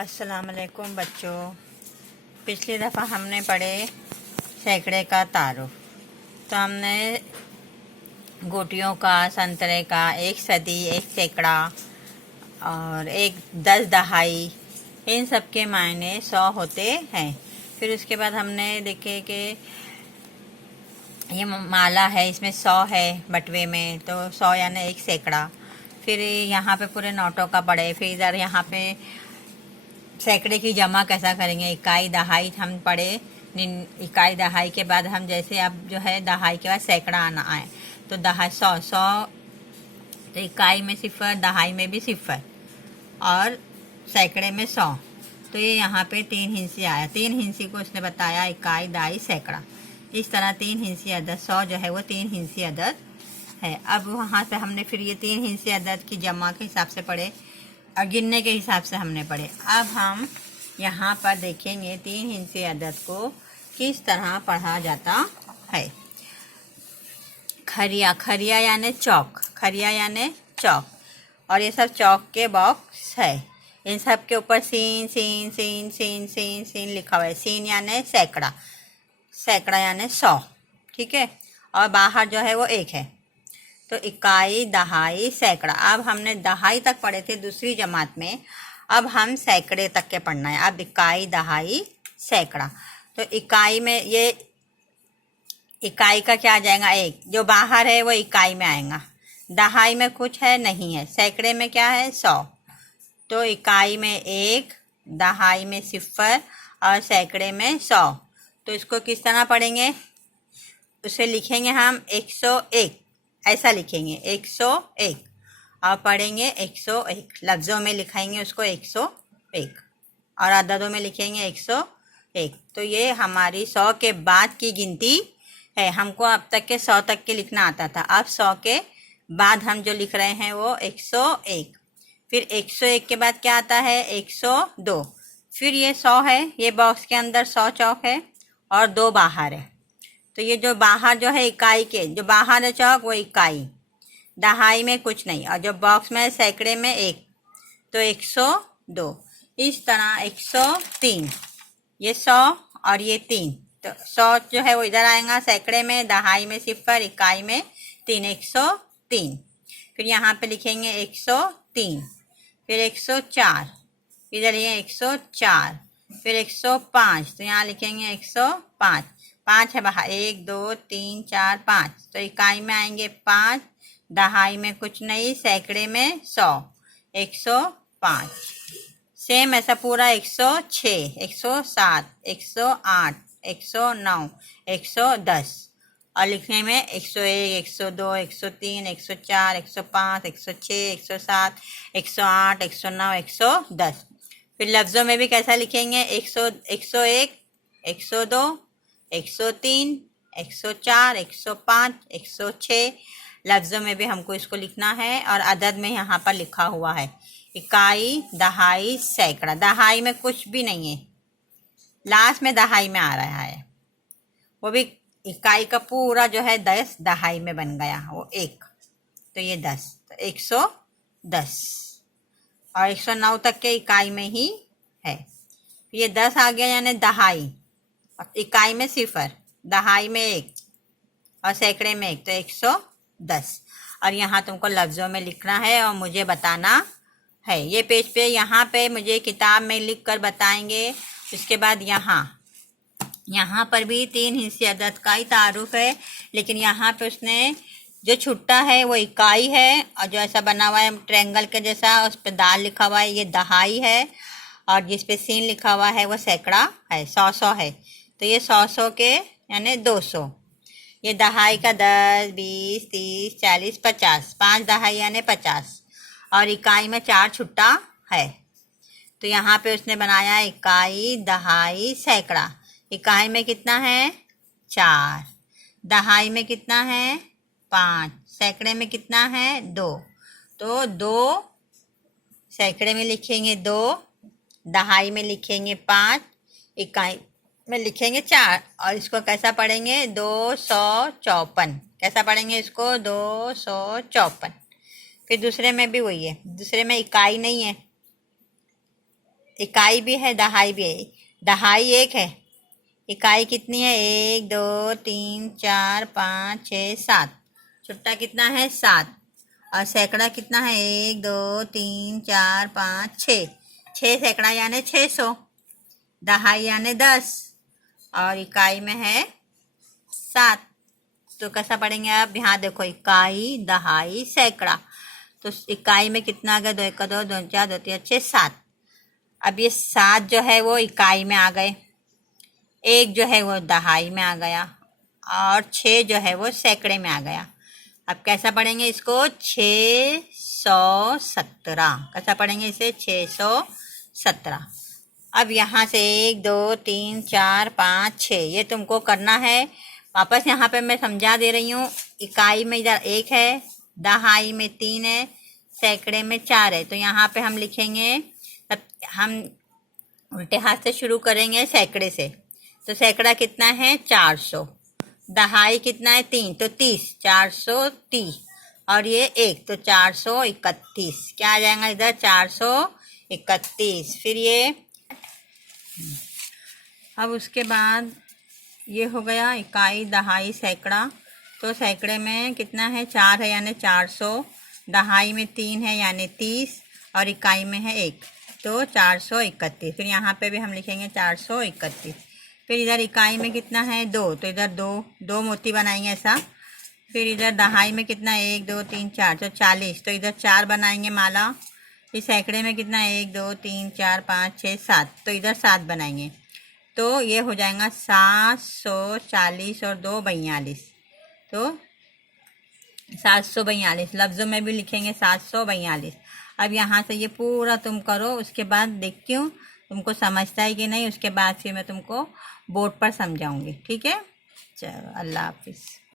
अस्सलाम वालेकुम बच्चों। पिछली दफ़ा हमने पढ़े सैकड़े का तारुफ। तो हमने गोटियों का, संतरे का, एक सदी, एक सैकड़ा और एक 10 दहाई, इन सब के मायने 100 होते हैं। फिर उसके बाद हमने देखे कि ये माला है, इसमें 100 है बटवे में, तो 100 यानी एक सैकड़ा। फिर यहाँ पे पूरे नोटों का पढ़े। फिर इधर यहाँ पे सैकड़े की जमा कैसा करेंगे, इकाई दहाई हम पढ़े। इकाई दहाई के बाद हम जैसे अब जो है दहाई के बाद सैकड़ा आना आए तो दहाई 100 तो इकाई में 0, दहाई में भी 0 और सैकड़े में 100। तो ये यहाँ पे 3 हिंसी आया। 3 हिंसी को उसने बताया इकाई, दहाई, सैकड़ा। इस तरह 3 हिंसी अदद 100 जो है वो 3 हिंसी अदद है। अब वहाँ से हमने फिर ये 3 हिंसी अदद की जमा के हिसाब से पढ़े और गिनने के हिसाब से हमने पढ़े। अब हम यहाँ पर देखेंगे 3 हिंसी अदद को किस तरह पढ़ा जाता है। खरिया, खरिया यानी चौक, खरिया यानी चौक, और ये सब चौक के बॉक्स है। इन सब के ऊपर scene scene scene scene scene scene लिखा हुआ है। सीन यानी सैकड़ा, सैकड़ा यानी 100, ठीक है। और बाहर जो है वो 1 है। तो इकाई, दहाई, सैकड़ा। अब हमने दहाई तक पढ़े थे दूसरी जमात में, अब हम सैकड़े तक के पढ़ना है। अब इकाई, दहाई, सैकड़ा। तो इकाई में ये इकाई का क्या आ जाएगा, 1। जो बाहर है वो इकाई में आएगा। दहाई में कुछ है नहीं है। सैकड़े में क्या है, 100। तो इकाई में 1, दहाई में 0 और सैकड़े में 100। तो इसको किस तरह पढ़ेंगे, उसे लिखेंगे हम 101, ऐसा लिखेंगे 101 और पढ़ेंगे 101। लफ्ज़ों में लिखाएंगे उसको 101 और अददों में लिखेंगे 101। तो ये हमारी 100 के बाद की गिनती है। हमको अब तक के 100 तक के लिखना आता था, अब 100 के बाद हम जो लिख रहे हैं वो 101। फिर 101 के बाद क्या आता है, 102। फिर ये 100 है, ये बॉक्स के अंदर 100 चौक है और 2 बाहर है। तो ये जो बाहर जो है इकाई के, जो बाहर है चौक वो इकाई, दहाई में कुछ नहीं, और जो बॉक्स में है सैकड़े में 1, तो 102। इस तरह 103, ये 100 और ये 3, तो 100 जो है वो इधर आएगा सैकड़े में, दहाई में 0, इकाई में 3, 103। फिर यहाँ पे लिखेंगे 103। फिर 104, इधर ये 104। फिर 105, तो यहाँ लिखेंगे 105। 5 है बाहर, 1 2 3 4 5, तो इकाई में आएंगे 5, दहाई में कुछ नहीं, सैकड़े में 100, 105। सेम ऐसा पूरा 106, 107, 108, 109, 110 और लिखने में 101, 102, 103, 104, 105, 106, 107, 108, 109, 110। फिर लफ्ज़ों में भी कैसा लिखेंगे, 101, 102, 103, 104, 105, 106। लफ्ज़ों में भी हमको इसको लिखना है और अदद में यहाँ पर लिखा हुआ है इकाई, दहाई, सैकड़ा। दहाई में कुछ भी नहीं है, लास्ट में दहाई में आ रहा है, वो भी इकाई का पूरा जो है 10 दहाई में बन गया, वो 1, तो ये 10, तो 110 और 109 तक के इकाई में ही है। ये 10 आ गया यानी दहाई, इकाई में 0, दहाई में 1 और सैकड़े में 1, तो 110। और यहाँ तुमको लफ्ज़ों में लिखना है और मुझे बताना है। ये पेज पे यहाँ पे मुझे किताब में लिख कर बताएंगे। उसके बाद यहाँ पर भी 3 हिस्से अदद का ही तारुफ है, लेकिन यहाँ पे उसने जो छुट्टा है वो इकाई है, और जो ऐसा बना हुआ है ट्रायंगल के जैसा, उस पर दाल लिखा हुआ है, ये दहाई है, और जिस पे सीन लिखा हुआ है वो सैकड़ा है, 100 है। तो ये 100 के यानी 200। ये दहाई का 10, 20, 30, 40, 50, 5 दहाई यानी 50, और इकाई में 4 छुट्टा है। तो यहाँ पे उसने बनाया इकाई, दहाई, सैकड़ा। इकाई में कितना है, 4, दहाई में कितना है, 5, सैकड़े में कितना है, 2। तो 2 सैकड़े में लिखेंगे 2, दहाई में लिखेंगे 5, इकाई में लिखेंगे 4, और इसको कैसा पढ़ेंगे, 254। कैसा पढ़ेंगे इसको, 254। फिर दूसरे में भी वही है, दूसरे में इकाई नहीं है, इकाई भी है, दहाई भी है। दहाई एक है, इकाई कितनी है? 1 2 3 4 5 6 7। छुट्टा कितना है? 7। और सैकड़ा कितना है? 1 2 3 4 5 6। 6 सैकड़ा यानी 600। दहाई यानी 10 और इकाई में है 7। तो कैसा पढ़ेंगे आप? यहाँ देखो, इकाई, दहाई, सैकड़ा। तो इकाई में कितना आ गया? 2 1 2 2 4 2 3 6 7। अब ये 7 जो है वो इकाई में आ गए, 1 जो है वो दहाई में आ गया और 6 जो है वो सैकड़े में आ गया। अब कैसा पढ़ेंगे इसको? 617। कैसा पढ़ेंगे इसे? 617। अब यहाँ से 1 2 3 4 5 6 ये तुमको करना है। वापस यहाँ पे मैं समझा दे रही हूँ। इकाई में इधर 1 है, दहाई में 3 है, सैकड़े में 4 है। तो यहाँ पे हम लिखेंगे, तब हम उल्टे हाथ से शुरू करेंगे सैकड़े से। तो सैकड़ा कितना है? 400। दहाई कितना है? 3, तो 30। 430 और ये 1 तो 431। क्या आ जाएगा इधर? 431। फिर ये, अब उसके बाद ये हो गया इकाई, दहाई, सैकड़ा। तो सैकड़े में कितना है? 4 है यानी 400। दहाई में 3 है यानी 30 और इकाई में है 1 तो 431। फिर यहाँ पे भी हम लिखेंगे 431। फिर इधर इकाई में कितना है? 2 तो इधर 2 मोती बनाएंगे ऐसा। फिर इधर दहाई में कितना है? 1 2 3 4 तो 40। तो इधर 4 बनाएंगे माला। फिर सैकड़े में कितना है? 1 2 3 4 5 6 7 तो इधर 7 बनाएंगे। तो ये हो जाएगा 740 और 2 42। तो 742 लफ्ज़ों में भी लिखेंगे 742। अब यहाँ से ये पूरा तुम करो, उसके बाद देखती हूँ तुमको समझता है कि नहीं। उसके बाद फिर मैं तुमको बोर्ड पर समझाऊंगी। ठीक है? चलो, अल्लाह हाफिज़।